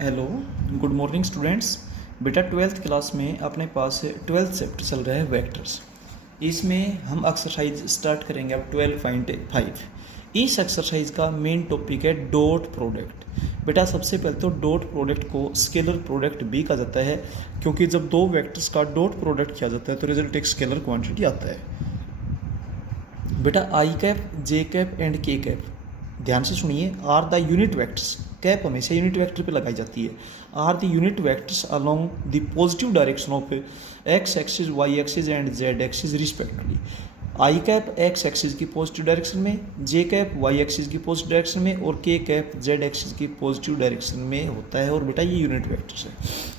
Hello, good morning students. बेटा 12th class में अपने पास 12th चैप्टर चल रहा है वेक्टर्स। इसमें हम एक्सरसाइज स्टार्ट करेंगे अब 12.5। इस एक्सरसाइज का मेन टॉपिक है डॉट प्रोडक्ट। बेटा सबसे पहले तो डॉट प्रोडक्ट को स्केलर प्रोडक्ट भी कहा जाता है, क्योंकि जब दो वेक्टर्स का डॉट प्रोडक्ट किया जाता है तो रिजल्ट एक स्केलर क्वांटिटी आता है। बेटा I cap, J cap and K cap, ध्यान से सुनिए, are the unit vectors. Cap हमेशा यूनिट वेक्टर पे लगाई जाती है। Are the unit vectors along the positive direction of X axis, Y axis and Z axis respectively. I cap X axis की positive direction में, जे कैप वाई एक्सिस की positive direction में और K cap Z axis की positive direction में होता है। और बेटा ये यूनिट वेक्टर्स है।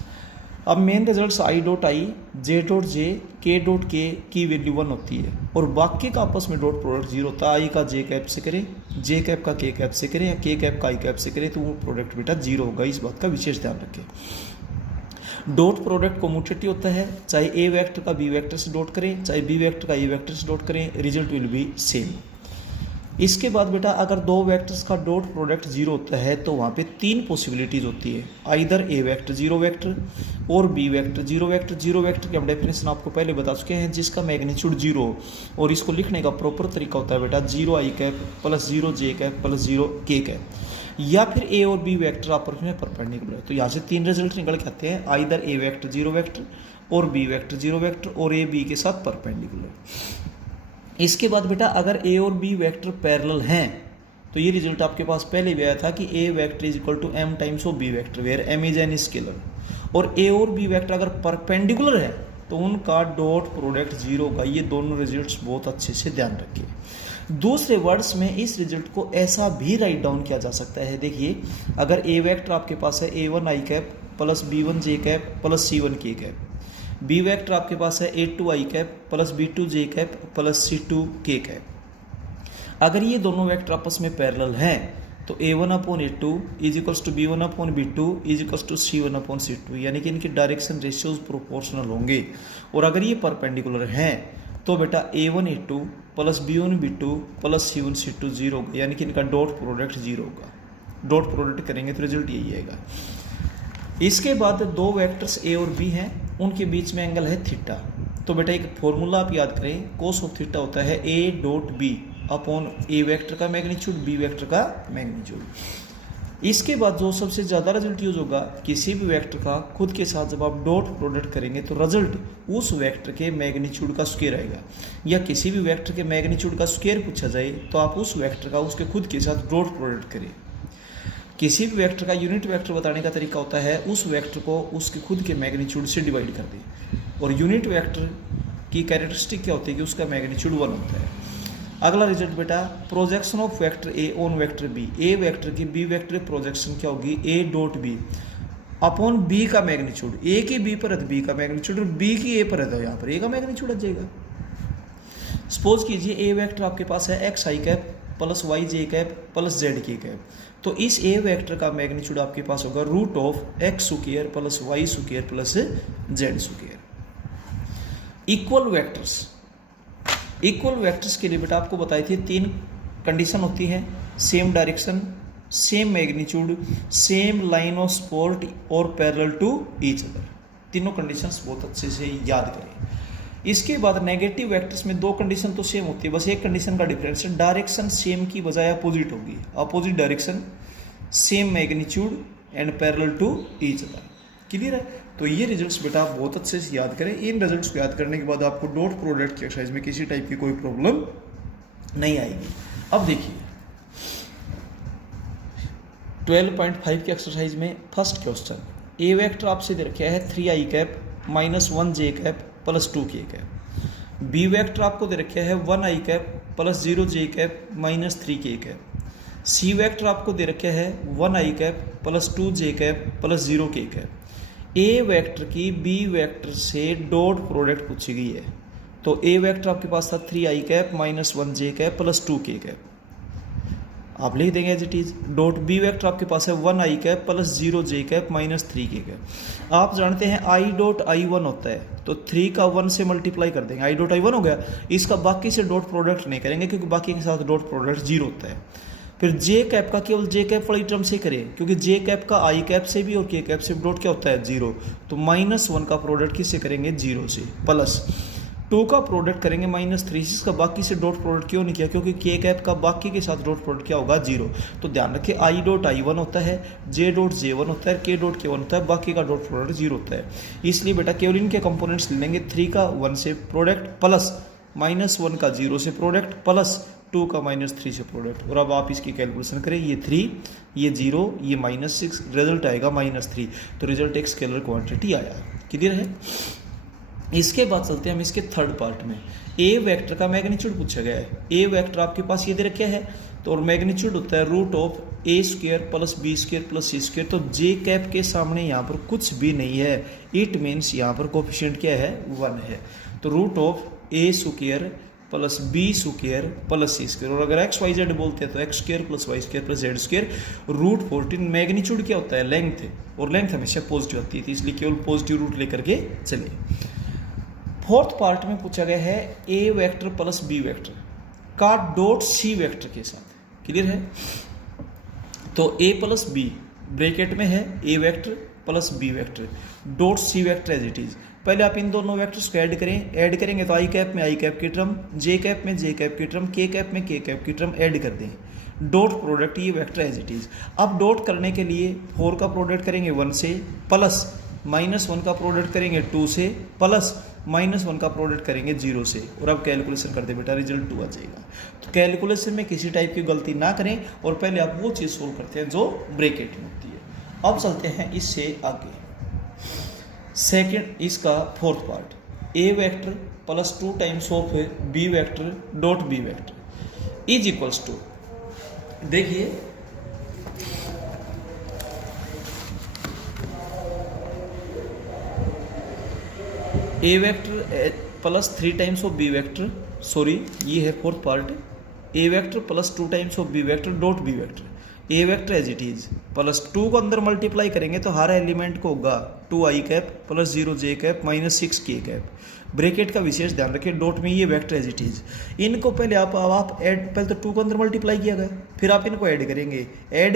अब main results I dot I, J dot J, के डॉट के की वैल्यू 1 होती है और बाकी का आपस में डॉट प्रोडक्ट 0 होता है। आई का जे कैप से करें, जे कैप का के कैप से करें या के कैप का आई कैप से करें तो वो प्रोडक्ट बेटा 0 होगा। इस बात का विशेष ध्यान रखें। डॉट प्रोडक्ट कम्यूटेटिव होता है, चाहे ए वेक्टर का बी वेक्टर से डॉट करें, चाहे बी वेक्टर का ए वेक्टर से डॉट करें, रिजल्ट विल बी सेम। इसके बाद बेटा अगर दो वेक्टर्स का डॉट प्रोडक्ट 0 होता है तो वहाँ पे 3 पॉसिबिलिटीज़ होती है। आइदर ए वेक्टर 0 वेक्टर और बी वेक्टर 0 वेक्टर। 0 वेक्टर की हम डेफिनेशन आपको पहले बता चुके हैं, जिसका मैग्नीट्यूड 0 हो। और इसको लिखने का प्रॉपर तरीका होता है बेटा 0 आई cap plus 0 J cap plus 0 के कैप, या फिर ए और बी वेक्टर आपस में परपेंडिकुलर है। तो यहाँ से 3 रिजल्ट निकल के आते हैं, आइदर ए वेक्टर 0 वेक्टर और बी वेक्टर 0 वेक्टर और ए बी के साथ परपेंडिकुलर। इसके बाद बेटा अगर ए और बी वेक्टर पैरेलल हैं तो ये रिजल्ट आपके पास पहले भी आया था कि A vector is equal to M times of B vector where M is an scalar. और ए और बी वेक्टर अगर परपेंडिकुलर है तो उनका डॉट प्रोडक्ट 0 का। ये दोनों रिजल्ट्स बहुत अच्छे से ध्यान रखिए। दूसरे वर्ड्स में इस रिजल्ट को ऐसा भी राइट डाउन किया जा सकता है। देखिए अगर ए वेक्टर आपके पास है A1 आई कैप प्लस B1 जे कैप प्लस C1 के कैप, बी वेक्टर आपके पास है A2 आई कैप प्लस B2 जे कैप प्लस C2 के कैप। अगर ये दोनों वेक्टर आपस में पैरेलल हैं तो A1 upon A2 is equals to B1 upon B2 is equals to C1 upon C2, यानी कि इनकी डायरेक्शन रेशियोज प्रोपोर्शनल होंगे। और अगर ये परपेंडिकुलर हैं तो बेटा A1 A2 plus B1 B2 plus C1 C2 0 होगा, यानी कि इनका डॉट प्रोडक्ट 0 होगा। डॉट प्रोडक्ट करेंगे तो रिजल्ट यही आएगा। इसके बाद दो वेक्टर्स ए और बी हैं, उनके बीच में एंगल है थीटा। तो बेटा एक फॉर्मूला आप याद करें, कोस ऑफ थीटा होता है A dot B upon A vector का मैग्नीट्यूड बी वेक्टर का मैग्नीट्यूड। इसके बाद जो सबसे ज़्यादा रिजल्ट यूज होगा, किसी भी वेक्टर का खुद के साथ जब आप डॉट प्रोडक्ट करेंगे तो रिजल्ट उस वेक्टर के मैग्नीट्यूड का स्क्वायर आएगा। या किसी भी वेक्टर के मैग्नीट्यूड का स्क्वायर पूछा जाए तो आप उस वेक्टर का उसके खुद के साथ डॉट प्रोडक्ट करें। किसी भी वेक्टर का यूनिट वेक्टर बताने का तरीका होता है उस वेक्टर को उसके खुद के मैग्नीट्यूड से डिवाइड कर दें। और यूनिट वेक्टर की कैरेक्टरिस्टिक क्या होती है कि उसका मैग्नीट्यूड 1 होता है। अगला रिजल्ट बेटा projection of vector A on vector B. A vector की बी वेक्टर प्रोजेक्शन क्या होगी, A dot B upon B का मैग्नीट्यूड। ए की बी पर है बी का मैग्नीट्यूड और बी की ए पर है, यहाँ पर ए का मैग्नीट्यूड आ जाएगा। सपोज कीजिए ए वेक्टर आपके पास है X I cap plus Y J cap plus Z K cap, तो इस ए वेक्टर का मैग्नीट्यूड आपके पास होगा root of X square plus Y square plus Z square. Equal vectors, equal vectors के लिए बेटा आपको बताई थी 3 कंडीशन होती है, same direction, same magnitude, same line of support और पैरेलल टू ईच अदर। तीनों कंडीशंस बहुत अच्छे से याद करें। इसके बाद नेगेटिव वेक्टर्स में 2 कंडीशन तो सेम होती है, बस एक कंडीशन का डिफरेंस है, डायरेक्शन सेम की बजाय अपोजिट होगी। Opposite direction, same magnitude and parallel to each other. Clear है? तो ये रिजल्ट्स बेटा आप बहुत अच्छे से याद करें। इन रिजल्ट्स को याद करने के बाद आपको डॉट प्रोडक्ट की एक्सरसाइज में किसी टाइप की कोई प्रॉब्लम नहीं आएगी। अब देखिए 12.5 की एक्सरसाइज में फर्स्ट क्वेश्चन, ए वेक्टर आपसे दे रखा है 3 I cap minus 1 J cap plus 2 K cap. B vector आपको दे रखा है 1 I cap plus 0 J cap minus 3 K cap. C vector आपको दे रखा है 1 I cap plus 2 J cap plus 0 के कैप। ए वेक्टर की बी वेक्टर से dot product पूछी गई है, तो ए वेक्टर आपके पास था 3 I cap minus 1 J cap plus 2 K cap. आप लिख देंगे as it is. Dot B vector आपके पास है 1 I cap plus 0 J cap minus 3 K cap. आप जानते हैं आई डॉट आई 1 होता है, तो 3 का 1 से मल्टीप्लाई कर देंगे, आई डॉट आई 1 हो गया। इसका बाकी से डॉट प्रोडक्ट नहीं करेंगे क्योंकि बाकी के साथ डॉट प्रोडक्ट 0 होता है। फिर जे कैप का केवल जे कैप वाली टर्म से करें, क्योंकि जे कैप का आई कैप से भी और के कैप से डॉट क्या होता है 0, तो -1 का प्रोडक्ट किससे करेंगे 0 से, प्लस 2 का प्रोडक्ट करेंगे -3 से। इसका बाकी से डॉट प्रोडक्ट क्यों नहीं किया, क्योंकि के कैप का बाकी के साथ डॉट प्रोडक्ट क्या होगा 0। तो ध्यान रखें आई डॉट I1 होता है, जे डॉट J1 होता है, के डॉट K1 होता है, बाकी का डॉट प्रोडक्ट 0 होता है। इसलिए बेटा केवल इनके कंपोनेंट्स ले लेंगे, 3 का 1 से प्रोडक्ट प्लस -1 का 0 से प्रोडक्ट प्लस 2 का -3 से प्रोडक्ट। और अब आप इसकी कैलकुलेशन करें, ये 3 ये 0 ये -6, रिजल्ट आएगा -3। तो रिजल्ट एक स्केलर क्वांटिटी आया। क्लियर है। इसके बाद चलते हैं हम इसके थर्ड पार्ट में। ए वेक्टर का मैग्नीट्यूड पूछा गया है। ए वेक्टर आपके पास ये दे रखा है, तो और मैग्नीट्यूड होता है √A² plus B² plus C²। तो जे कैप के सामने यहाँ पर कुछ भी नहीं है, इट मीन्स यहाँ पर कोफिशिएंट क्या है 1 है। तो √A² plus B² plus C²। और अगर XYZ बोलते हैं तो x² plus y² plus z²। √14 magnitude क्या होता है लेंथ है, और लेंथ हमेशा पॉजिटिव आती है, इसलिए केवल पॉजिटिव रूट लेकर के चलिए। फोर्थ पार्ट में पूछा गया है A vector plus B vector का डॉट सी वेक्टर के साथ। क्लियर है। तो ए प्लस बी ब्रैकेट में है A vector plus B vector dot C vector as it is. पहले आप इन दोनों वेक्टर्स को ऐड करेंगे तो आई कैप में आई कैप की टर्म, जे कैप में जे कैप की टर्म, के कैप में के कैप की टर्म ऐड कर दें, डॉट प्रोडक्ट ये वेक्टर एज इट इज। अब डॉट करने के लिए 4 का प्रोडक्ट करेंगे 1 से, प्लस -1 का प्रोडक्ट करेंगे 2 से, प्लस -1 का प्रोडक्ट करेंगे 0 से। और अब कैलकुलेशन कर दे बेटा, रिजल्ट 2 आ जाएगा। तो कैलकुलेशन में किसी टाइप की गलती ना करें, और पहले आप वो चीज़ सोल्व करते हैं जो ब्रैकेट में होती है। अब चलते हैं इससे आगे। सेकेंड इसका fourth part, A vector plus 2 times of B vector dot B vector is equals to, देखिए A vector plus 3 times of B vector, sorry ये है fourth part, A vector plus 2 times of B vector dot B vector, A vector as it is, plus 2 को अंदर multiply करेंगे तो हर element को होगा 2 आई cap plus 0 J cap minus 6 के cap. Bracket का विशेष ध्यान रखें, डॉट में ये वेक्टर एज इट इज। इनको पहले आप ऐड, पहले तो 2 को अंदर मल्टीप्लाई किया गया, फिर आप इनको ऐड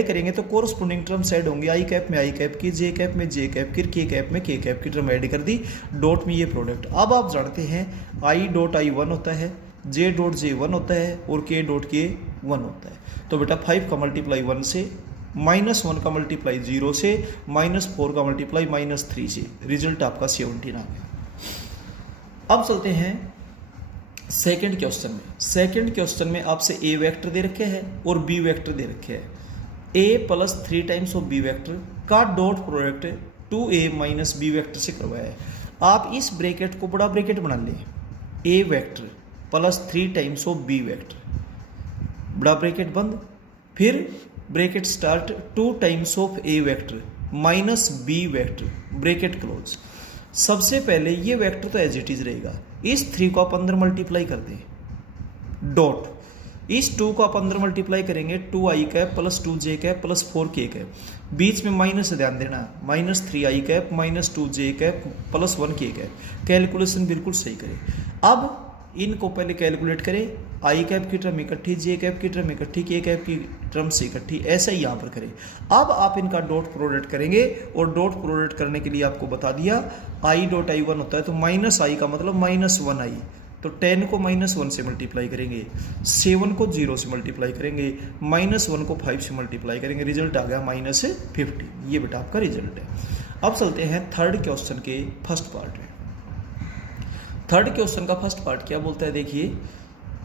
करेंगे तो कोरस्पोंडिंग टर्म्स ऐड होंगी, आई कैप में आई कैप की, जे कैप में जे कैप की, के कैप में के कैप की टर्म ऐड कर दी, डॉट में ये प्रोडक्ट। अब आप जानते हैं आई डॉट I1 होता है, जे डॉट J1 होता है, और के डॉट K1 होता है। तो बेटा 5 का मल्टीप्लाई 1 से, -1 का मल्टीप्लाई 0 से, -4 का मल्टीप्लाई -3 से, रिजल्ट आपका 17 आ गया। अब चलते हैं सेकंड क्वेश्चन में। सेकंड क्वेश्चन में आपसे ए वेक्टर दे रखे हैं और बी वेक्टर दे रखे हैं। A plus 3 times of B vector का dot product 2a minus B vector से करवाया है। आप इस ब्रैकेट को बड़ा ब्रैकेट बना लें, A vector plus 3 times of B vector, बड़ा ब्रैकेट बंद, फिर bracket start 2 times of A vector minus B vector, bracket close. सबसे पहले ये वेक्टर तो एज इट इज रहेगा, इस 3 को आप अंदर मल्टीप्लाई कर दें, डॉट इस 2 को आप अंदर मल्टीप्लाई करेंगे 2 आई कैप प्लस 2 जे कैप प्लस 4 के कैप, बीच में माइनस ध्यान देना, -3 I cap -2 J cap plus 1 के कैप। कैलकुलेशन बिल्कुल सही करें। अब इनको पहले कैलकुलेट करें, आई कैप की टर्म इकट्ठी, जे कैप की टर्म इकट्ठी, के कैप की टर्म से इकट्ठी, ऐसा ही यहाँ पर करें। अब आप इनका डॉट प्रोडक्ट करेंगे, और डॉट प्रोडक्ट करने के लिए आपको बता दिया आई डॉट I1 होता है, तो माइनस आई का मतलब -1 आई, तो 10 को -1 से मल्टीप्लाई करेंगे, 7 को 0 से मल्टीप्लाई करेंगे, -1 को 5 से मल्टीप्लाई करेंगे, रिजल्ट आ गया -50। ये बेटा आपका रिजल्ट है। अब चलते हैं थर्ड क्वेश्चन के फर्स्ट पार्ट में। थर्ड क्वेश्चन का फर्स्ट पार्ट क्या बोलता है, देखिए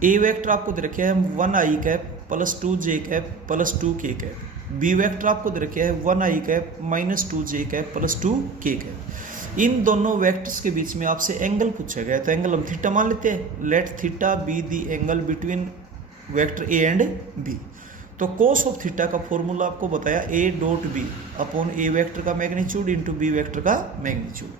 ए वेक्टर आपको दे रखे है 1 I cap plus 2 J cap plus 2 K cap, B vector आपको दे रखे है 1 I cap -2 J cap plus 2 K cap. इन दोनों वेक्टर्स के बीच में आपसे एंगल पूछा गया है, तो एंगल हम थीटा मान लेते हैं। Let theta be the angle between vector A and B. तो कोस ऑफ थीटा का फॉर्मूला आपको बताया A dot B upon A vector का मैग्नीट्यूड इंटू बी वेक्टर का मैग्नीट्यूड।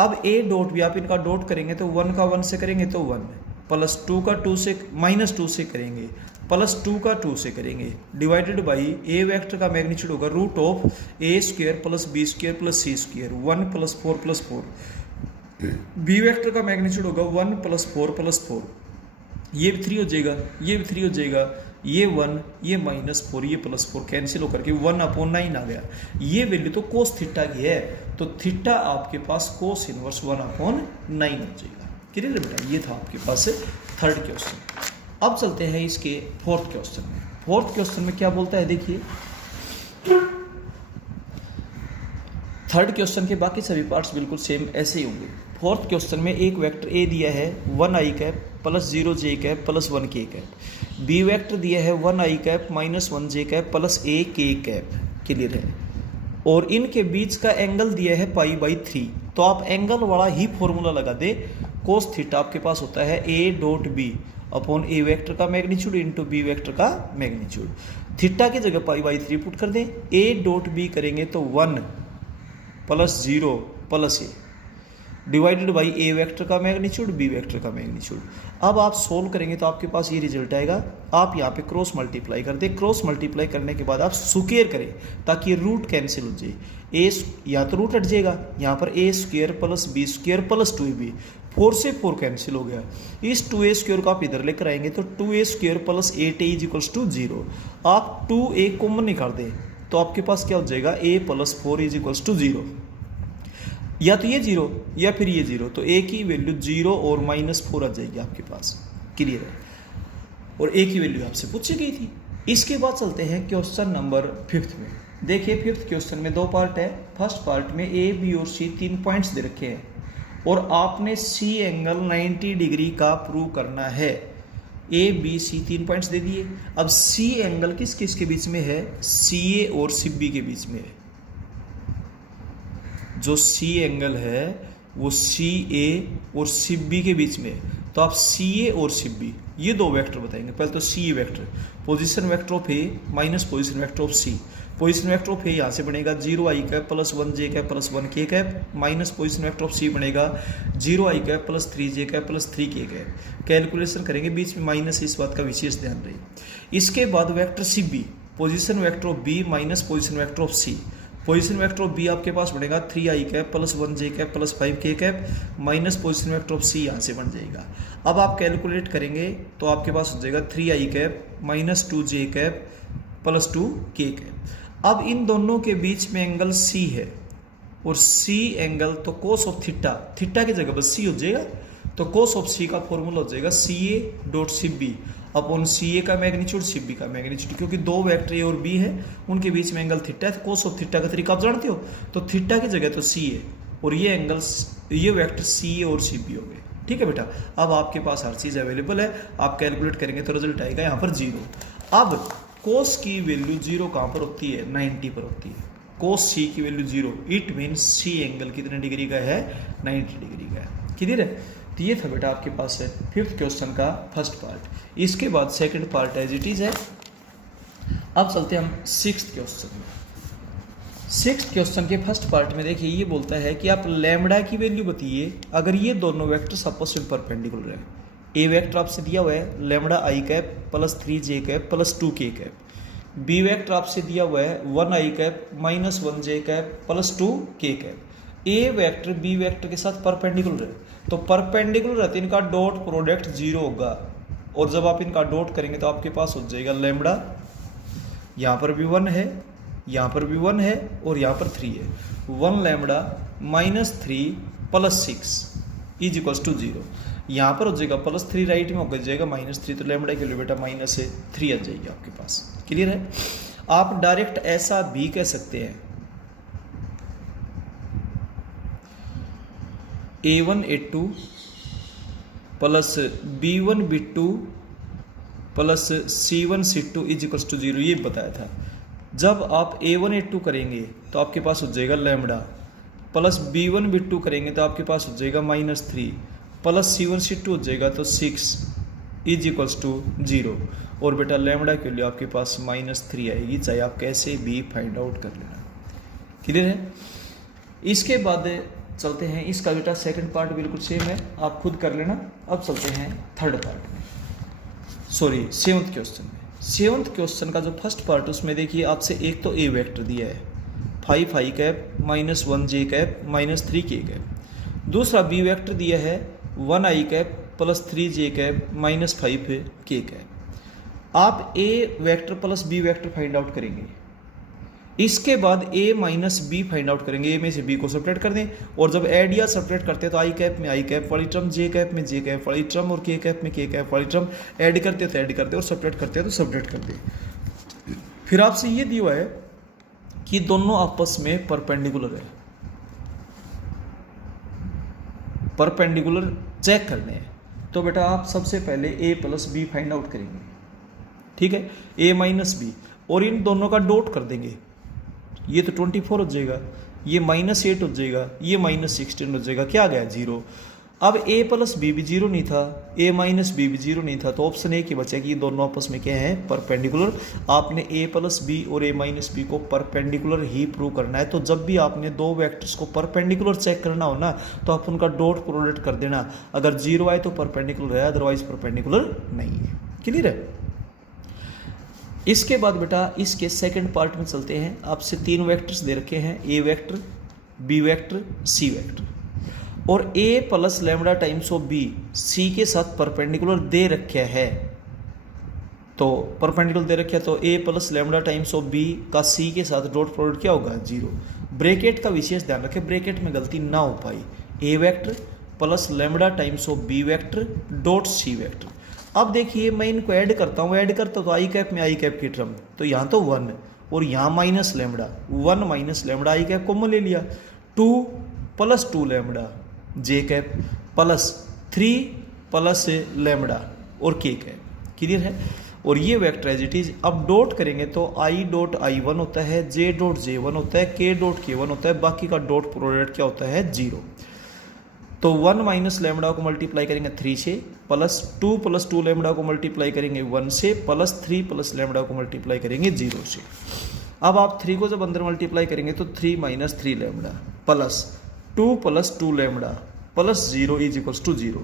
अब ए डॉट बी आप इनका डॉट करेंगे तो 1 का 1 से करेंगे तो 1, प्लस 2 का 2 से -2 से करेंगे, प्लस 2 का 2 से करेंगे, डिवाइडेड बाई ए वेक्टर का मैग्नीट्यूड होगा √A² plus B² plus C², 1 + 4 + 4। B vector का मैग्नीट्यूड होगा 1 + 4 + 4, ये भी 3 हो जाएगा, ये भी 3 हो जाएगा, ये 1, ये -4, ये +4 कैंसिल होकर के 1/9 आ गया। ये वैल्यू तो कोस थीटा की है, तो थीटा आपके पास कोस इनवर्स 1/9 हो जाएगा। क्लियर है बेटा, ये था आपके पास थर्ड क्वेश्चन। अब चलते हैं इसके फोर्थ क्वेश्चन में। फोर्थ क्वेश्चन में क्या बोलता है देखिए, थर्ड क्वेश्चन के बाकी सभी पार्ट्स बिल्कुल सेम ऐसे ही होंगे। फोर्थ क्वेश्चन में एक वेक्टर ए दिया है 1i cap plus 0j cap plus 1k cap, B vector दिया है 1i cap minus 1j cap plus ak cap. Clear है, और इनके बीच का एंगल दिया है π/3। तो आप एंगल वाला ही फॉर्मूला लगा दे। कोस थीटा आपके पास होता है a.b अपॉन ए वेक्टर का मैग्नीट्यूड इंटू बी वेक्टर का मैग्नीट्यूड। थीटा की जगह π/3 पुट कर दें, a.b करेंगे तो 1 plus 0 plus A divided by A vector का मैग्नीट्यूड बी वेक्टर का मैग्नीट्यूड। अब आप सोल्व करेंगे तो आपके पास ये रिजल्ट आएगा। आप यहाँ पे क्रॉस मल्टीप्लाई कर दें, क्रॉस मल्टीप्लाई करने के बाद आप स्क्वायर करें ताकि रूट कैंसिल हो जाए। ए या तो रूट हट जाएगा, यहाँ पर A square plus B square plus 2ab, 4 से 4 कैंसिल हो गया। इस 2a स्क्वायर को आप इधर लेकर आएंगे तो 2a square plus 8a is equals to 0। आप 2a कॉमन निकाल दें तो आपके पास क्या हो जाएगा, a plus 4 is equals to 0। या तो ये 0 या फिर ये 0, तो a की वैल्यू 0 और -4 आ जाएगी आपके पास। क्लियर है, और a की वैल्यू आपसे पूछी गई थी। इसके बाद चलते हैं क्वेश्चन नंबर 5 में। देखिए 5th क्वेश्चन में 2 पार्ट है। फर्स्ट पार्ट में a, b और c 3 पॉइंट्स दे रखे हैं और आपने c एंगल 90 डिग्री का प्रूव करना है। a, b, c 3 पॉइंट्स दे दिए। अब c एंगल किस किस के बीच में है, ca और cb के बीच में है। जो C एंगल है वो CA और CB के बीच में है। तो आप CA और CB ये 2 वेक्टर बताएंगे। पहले तो CA vector, position vector of A minus position vector of C। Position vector of A यहाँ से बनेगा 0i cap plus 1j cap plus 1k cap, minus position vector of C बनेगा 0i cap plus 3j cap plus 3k cap. Calculation करेंगे, बीच में minus, इस बात का विशेष ध्यान रहे। इसके बाद vector CB, position vector of B minus position vector of C। Position vector of B आपके पास बनेगा 3i cap plus 1j cap plus 5k cap, minus position vector of C यहाँ से बन जाएगा। अब आप कैलकुलेट करेंगे तो आपके पास हो जाएगा 3i cap minus 2j cap plus 2k cap. अब इन दोनों के बीच में एंगल c है और c एंगल तो कोस ऑफ थीटा, थीटा की जगह बस c हो जाएगा। तो कोस ऑफ c का फॉर्मूला हो जाएगा ca dot cb upon CA का मैग्नीट्यूड CB का मैग्नीट्यूड, क्योंकि 2 वेक्टर A और B है, उनके बीच में एंगल थीटा है। कोस ऑफ थीटा का तरीका आप जानते हो, तो थीटा की जगह तो CA और ये एंगल, ये वेक्टर CA और CB हो गए। ठीक है बेटा, अब आपके पास हर चीज़ अवेलेबल है। आप कैलकुलेट करेंगे तो रिजल्ट आएगा यहाँ पर 0। अब कोस की वैल्यू 0 कहाँ पर होती है, 90 पर होती है। कोस C की value 0, it means C angle कितने डिग्री का है, 90 डिग्री का है। क्लियर है, तो ये था बेटा आपके पास है 5th क्वेश्चन का फर्स्ट पार्ट। इसके बाद second part as it is है। अब चलते हैं हम 6th क्वेश्चन में। 6th क्वेश्चन के फर्स्ट पार्ट में देखिए ये बोलता है कि आप लैम्बडा की वैल्यू बताइए अगर ये दोनों वेक्टर्स आपस में परपेंडिकुलर है। ए वेक्टर आपसे दिया हुआ है lambda I cap plus 3j cap plus 2k cap. B vector आपसे दिया हुआ है 1i cap minus 1j cap plus 2k cap. A vector B vector के साथ परपेंडिकुलर है, तो परपेंडिकुलर रहते इनका डॉट प्रोडक्ट 0 होगा। और जब आप इनका डॉट करेंगे तो आपके पास हो जाएगा लैम्बडा, यहाँ पर भी 1 है, यहाँ पर भी 1 है और यहाँ पर 3 है। 1 lambda minus 3 plus 6 is equals to 0। यहाँ पर हो जाएगा प्लस 3, राइट में होकर जाएगा -3, तो लैम्बडा के लिए बेटा माइनस 3 आ जाएगी आपके पास। क्लियर है, आप डायरेक्ट ऐसा भी कह सकते हैं A1 A2 plus B1 B2 plus C1 C2 is equals to 0, ये बताया था। जब आप A1 A2 करेंगे तो आपके पास हो जाएगा लैम्बडा, प्लस B1 B2 करेंगे तो आपके पास हो जाएगा -3, प्लस C1 C2 हो जाएगा तो 6 इज इक्वल्स टू 0। और बेटा लैम्बडा के लिए आपके पास -3 आएगी, चाहे आप कैसे भी फाइंड आउट कर लेना। क्लियर है, इसके बाद चलते हैं, इसका बेटा सेकंड पार्ट बिल्कुल सेम है, आप खुद कर लेना। अब चलते हैं थर्ड पार्ट में, सॉरी 7th क्वेश्चन में। 7th क्वेश्चन का जो फर्स्ट पार्ट उसमें देखिए आपसे एक तो ए वेक्टर दिया है 5i cap minus 1j cap minus 3k cap. दूसरा बी वेक्टर दिया है 1i cap plus 3j cap minus 5k cap. आप A vector plus B vector find out करेंगे, इसके बाद A minus B find out करेंगे, ए में से बी को सेपरेट कर दें, और जब ऐड या सेपरेट करते हैं तो आई कैप में आई कैप वाली टर्म, जे कैप में जे कैप वाली टर्म और के कैप में के कैप वाली टर्म, ऐड करते हैं तो ऐड करते हैं और सेपरेट करते हैं तो सेपरेट कर दें। फिर आपसे ये दिया हुआ है कि दोनों आपस में परपेंडिकुलर है, परपेंडिकुलर चेक करने हैं। तो बेटा आप सबसे पहले ए प्लस बी फाइंड आउट करेंगे, ठीक है, ए माइनस बी, और इन दोनों का डॉट कर देंगे। ये तो 24 हो जाएगा, ये -8 हो जाएगा, ये -16 हो जाएगा, क्या आ गया 0। अब a प्लस बी भी 0 नहीं था, a माइनस बी भी 0 नहीं था, तो ऑप्शन ए की बचा कि ये दोनों आपस में क्या है, परपेंडिकुलर। आपने a प्लस बी और a माइनस बी को परपेंडिकुलर ही प्रूव करना है। तो जब भी आपने दो वेक्टर्स को परपेंडिकुलर चेक करना हो ना, तो आप उनका डॉट प्रोडक्ट कर देना, अगर 0 आए तो परपेंडिकुलर है, अदरवाइज परपेंडिकुलर नहीं है। क्लियर है। इसके बाद बेटा इसके सेकंड पार्ट में चलते हैं। आपसे 3 वेक्टर्स दे रखे हैं, A vector, B vector, C vector, और a plus lambda times of B C के साथ परपेंडिकुलर दे रखे है। तो परपेंडिकुलर दे रखे है तो a plus lambda times of B का सी के साथ डॉट प्रोडक्ट क्या होगा 0। ब्रैकेट का विशेष ध्यान रखें, ब्रैकेट में गलती ना हो पाई। a vector plus lambda times of B vector dot C vector. अब देखिए मैं इनको ऐड करता हूँ, ऐड करता तो आई कैप में आई कैप की टर्म, तो यहाँ तो 1 और यहाँ minus lambda, 1 minus lambda I cap common ले लिया, 2 प्लस 2 लैम्बडा जे कैप प्लस 3 प्लस लैम्बडा और के कैप। क्लियर है। और ये वेक्टर एज इट इज। अब डॉट करेंगे तो आई डॉट आई 1 होता है, जे डॉट जे 1 होता है, के डॉट के 1 होता है, बाकी का डॉट प्रोडक्ट क्या होता है 0। तो 1 माइनस लैम्बडा को मल्टीप्लाई करेंगे 3 से, प्लस 2 लैम्बडा को मल्टीप्लाई करेंगे 1 से, प्लस 3 प्लस लैम्बडा को मल्टीप्लाई करेंगे 0 से। अब आप 3 को जब अंदर मल्टीप्लाई करेंगे तो 3 minus 3 lambda plus 2 lambda plus 0 is equals to 0।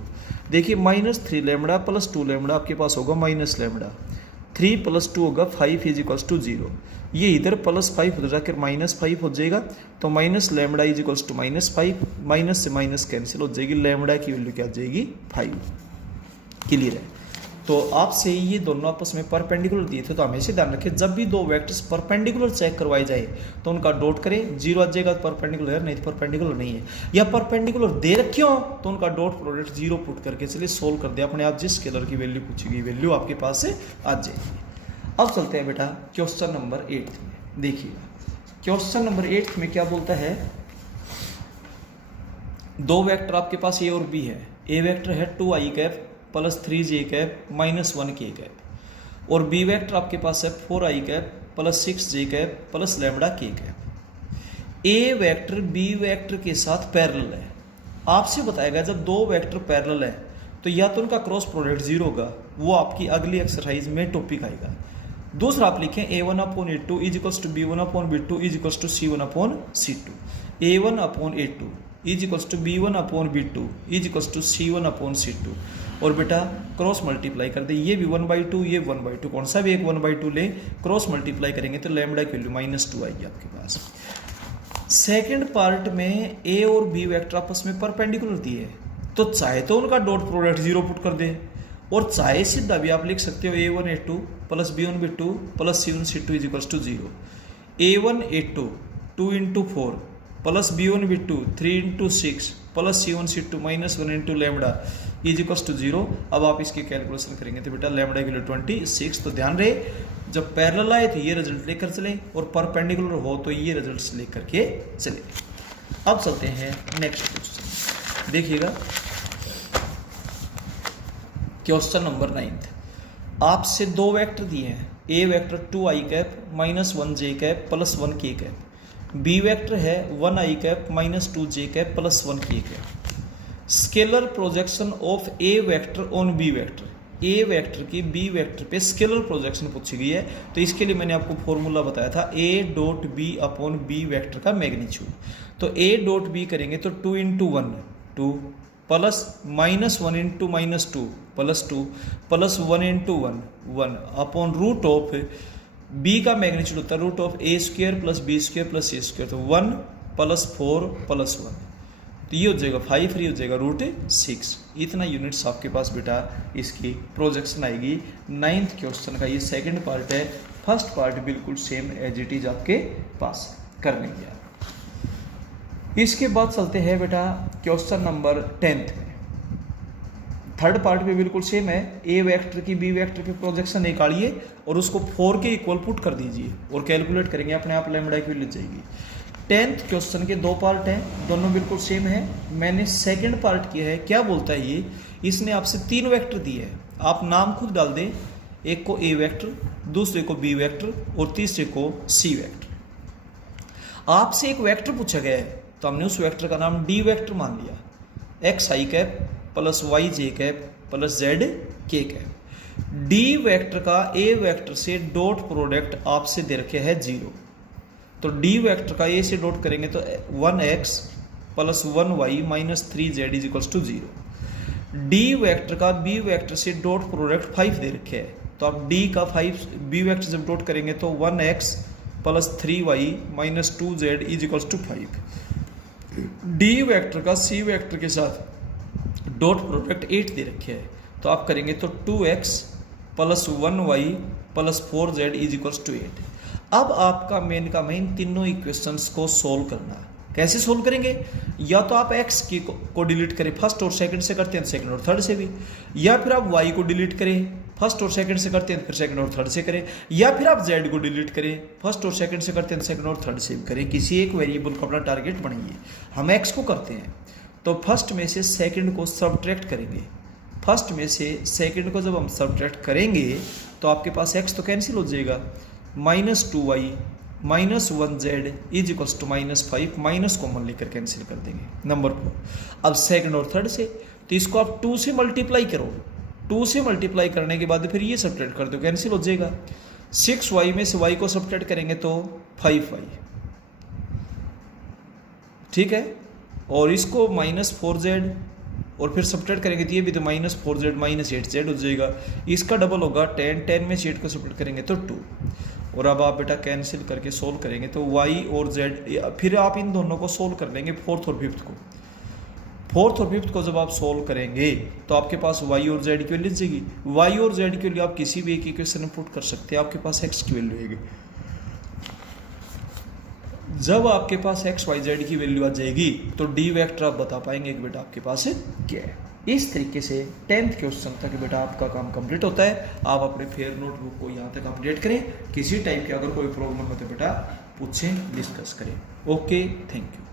देखिए -3 लैम्बडा प्लस 2 लैम्बडा आपके पास होगा माइनस लैम्बडा, 3 प्लस 2 होगा 5 इज इक्वल्स टू 0। ये इधर +5 हो जाकर -5 हो जाएगा, तो minus lambda is equals to -5, minus से माइनस कैंसिल हो जाएगी, लैम्बडा की वैल्यू क्या आ जाएगी 5। क्लियर है। तो आपसे ये दोनों आपस में परपेंडिकुलर दिए थे, तो हमेशा ध्यान रखें जब भी दो वेक्टर्स परपेंडिकुलर चेक करवाए जाए तो उनका डॉट करें, 0 आ जाएगा तो परपेंडिकुलर है, नहीं तो परपेंडिकुलर नहीं है। या परपेंडिकुलर दे रखे हो तो उनका डॉट प्रोडक्ट 0 पुट करके चलिए सोल्व कर दिया अपने आप, जिस स्केलर की वैल्यू पूछी गई वैल्यू आपके पास से आ जाएगी। अब चलते हैं बेटा क्वेश्चन नंबर 8 में। देखिएगा क्वेश्चन नंबर 8 में क्या बोलता है, दो वेक्टर आपके पास ए और बी है। ए वेक्टर है 2i cap plus 3j cap minus 1k cap, और बी वेक्टर आपके पास है 4i cap plus 6j cap plus lambda k cap. A vector B vector के साथ पैरेलल है। आपसे बताएगा जब दो वेक्टर पैरेलल है तो या तो उनका क्रॉस प्रोडक्ट 0 होगा, वो आपकी अगली एक्सरसाइज में टॉपिक आएगा। दूसरा आप लिखें a1/a2 is equals to b1/b2 is equals to c1/c2, a1/a2 is equals to b1/b2 is equals to c1/c2। और बेटा क्रॉस मल्टीप्लाई कर दे, ये भी 1/2 ये 1/2, कौन सा भी एक 1/2 ले, क्रॉस मल्टीप्लाई करेंगे तो लैम्बडा की वैल्यू -2 आएगी आपके पास। सेकंड पार्ट में ए और बी वेक्टर आपस में परपेंडिकुलर दिए, तो चाहे तो उनका डॉट प्रोडक्ट 0 पुट कर दे, और चाहे सीधा भी आप लिख सकते हो a1a2 plus b1b2 plus c1c2 is equals to 0। a1a2 2 into 4 plus b1b2 3 into 6 plus c1c2 -1 into lambda is equals to 0। अब आप इसकी कैलकुलेशन करेंगे तो बेटा लैम्बडा की वैल्यू 26। तो ध्यान रहे जब पैरेलल आए तो ये रिजल्ट लेकर चले, और परपेंडिकुलर हो तो ये रिजल्ट्स लेकर के चले। अब चलते हैं नेक्स्ट क्वेश्चन। देखिएगा क्वेश्चन नंबर 9। आपसे दो वेक्टर दिए हैं, A vector 2i cap minus 1j cap plus 1k cap, B vector है 1i cap minus 2j cap plus 1k cap. Scalar projection of A vector on B vector, A vector की B vector पे scalar projection पूछी गई है। तो इसके लिए मैंने आपको फॉर्मूला बताया था a dot B upon B vector का मैग्नीट्यूड। तो a डॉट बी करेंगे तो 2 into 1 2 plus -1 into -2 plus 2 plus 1 into 1 1 upon root of B का मैग्नीट्यूड होता है root of a² plus b² plus c², तो 1 प्लस 4 प्लस 1। तो ये हो जाएगा 5 और ये हो जाएगा √6। इतना यूनिट्स आपके पास बेटा इसकी प्रोजेक्शन आएगी 9th क्वेश्चन का। ये सेकंड पार्ट है, फर्स्ट पार्ट बिल्कुल सेम एज इट इज आपके पास कर लेंगे। इसके बाद चलते हैं बेटा क्वेश्चन नंबर 10th में। थर्ड पार्ट भी बिल्कुल सेम है, ए वेक्टर की बी वेक्टर की प्रोजेक्शन निकालिए और उसको 4 के इक्वल पुट कर दीजिए और कैलकुलेट करेंगे, अपने आप लैम्बडा की वैल्यू जाएगी। 10th क्वेश्चन के 2 पार्ट हैं, दोनों बिल्कुल सेम है। मैंने सेकंड पार्ट किया है। क्या बोलता है ये, इसने आपसे 3 वेक्टर दिए हैं, आप नाम खुद डाल दें, एक को ए वेक्टर, दूसरे को बी वेक्टर और तीसरे को सी वेक्टर। आपसे एक वेक्टर पूछा गया है तो हमने उस वेक्टर का नाम डी वेक्टर मान लिया, x I cap plus Y J cap plus Z K cap. D vector का ए वेक्टर से डॉट प्रोडक्ट आपसे दे रखे है 0, तो डी वेक्टर का ए से डॉट करेंगे तो 1x plus 1y minus 3z is equals to 0। D vector का बी वेक्टर से डॉट प्रोडक्ट 5 दे रखे है, तो आप डी का 5 बी वेक्टर जब डॉट करेंगे तो 1x plus 3y minus 2z is equals to 5। D vector का सी वेक्टर के साथ डॉट प्रोडक्ट 8 दे रखे है, तो आप करेंगे तो 2x plus 1y plus 4z is equals to 8। अब आपका मेन का मेन तीनों इक्वेशंस को सोल्व करना है। कैसे सोल्व करेंगे, या तो आप x की को डिलीट करें, फर्स्ट और सेकंड से करते हैं सेकंड और थर्ड से भी, या फिर आप y को डिलीट करें, फर्स्ट और सेकंड से करते हैं फिर सेकंड और थर्ड से करें, या फिर आप z को डिलीट करें, फर्स्ट और सेकंड से करते हैं सेकंड और थर्ड से भी करें। किसी एक वेरिएबल को अपना टारगेट बनाइए। हम x को करते हैं तो फर्स्ट में से सेकंड को सब्ट्रैक्ट करेंगे, फर्स्ट में से सेकंड को जब हम सब्ट्रैक्ट करेंगे तो आपके पास x तो कैंसिल हो जाएगा, minus 2y minus 1z is equals to minus 5, minus common लेकर कैंसिल कर देंगे। नंबर 4 अब सेकंड और थर्ड से, तो इसको आप 2 से मल्टीप्लाई करो, 2 से मल्टीप्लाई करने के बाद फिर ये सब्ट्रैक्ट कर दो, कैंसिल हो जाएगा। 6y में से y को सब्ट्रैक्ट करेंगे तो 5y, ठीक है, और इसको माइनस 4z और फिर सब्ट्रैक्ट करेंगे तो ये भी तो माइनस 4z माइनस 8z हो जाएगा। इसका डबल होगा 10, 10 में से 8 को सब्ट्रैक्ट करेंगे तो 2। और अब आप बेटा कैंसिल करके सोल्व करेंगे तो y और z, फिर आप इन दोनों को सोल्व कर लेंगे, फोर्थ और फिफ्थ को जब आप सोल्व करेंगे तो आपके पास y और z की वैल्यू जाएगी। y और z की वैल्यू आप किसी भी एक इक्वेशन में पुट कर सकते हैं, आपके पास x की वैल्यू आएगी। जब आपके पास x y z की वैल्यू आ जाएगी तो डी वेक्टर आप बता पाएंगे कि बेटा आपके पास क्या है। इस तरीके से 10th क्वेश्चन तक बेटा आपका काम कंप्लीट होता है। आप अपने फेयर नोटबुक को यहाँ तक अपडेट करें, किसी टाइप की अगर कोई प्रॉब्लम हो तो बेटा पूछें, डिस्कस करें। Okay, thank you.